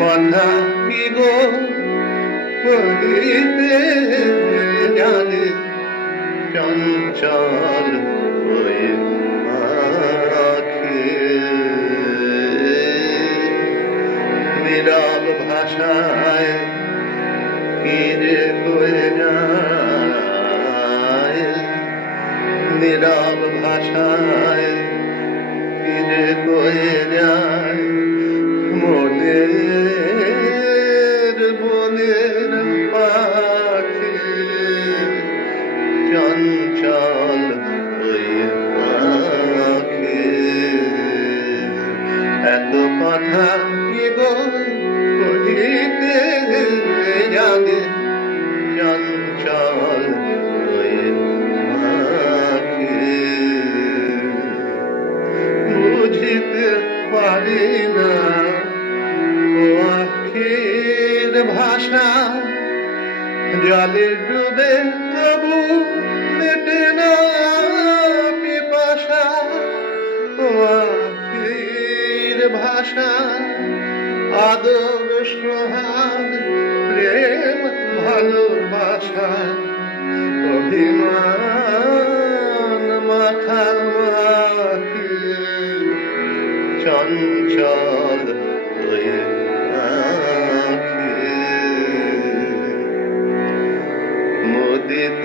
কথা কি গো? কহিতে জানে চঞ্চল ওই আখি নীরব ভাষায় কি যে কয়ে যায়। নীরব ভাষায় কি যে কয়ে যায়। চঞ্চল ওই পাখি এত কথা কি গো কহিতে জানে চঞ্চল ওই পাখি বুঝিতে পারি না ভাষা, জলে ডুবে তবু মেটে না পিপাসা ও আখির ভাষা আদর সোহাগ প্রেম ভালোবাসা অভিমান আখি মোদিত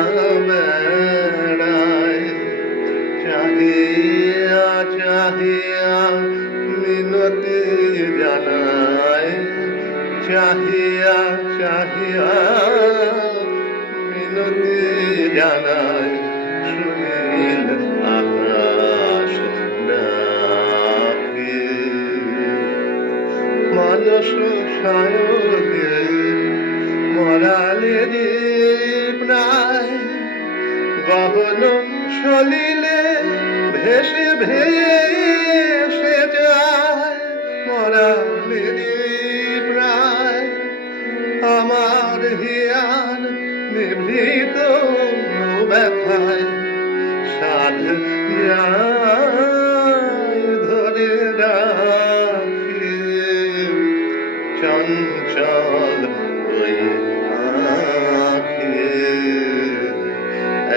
চাহিয়া চাহিয়া মিনতি জানায় চাহিয়া চাহিয়া মিনতি জানায় সুনীল আকাশ ডাকে। মানস সায়গে মরালে প্রায় গহন সলিলে ভেসে ভেসে যায় মরালে প্রায়। আমার হিয়ার নিভৃত ব্যথায় সাধ ধরে রাখি। চঞ্চল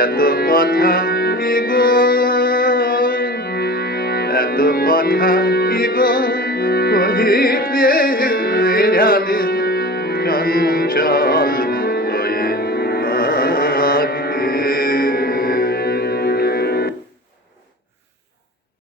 এত কথা unhappy birth.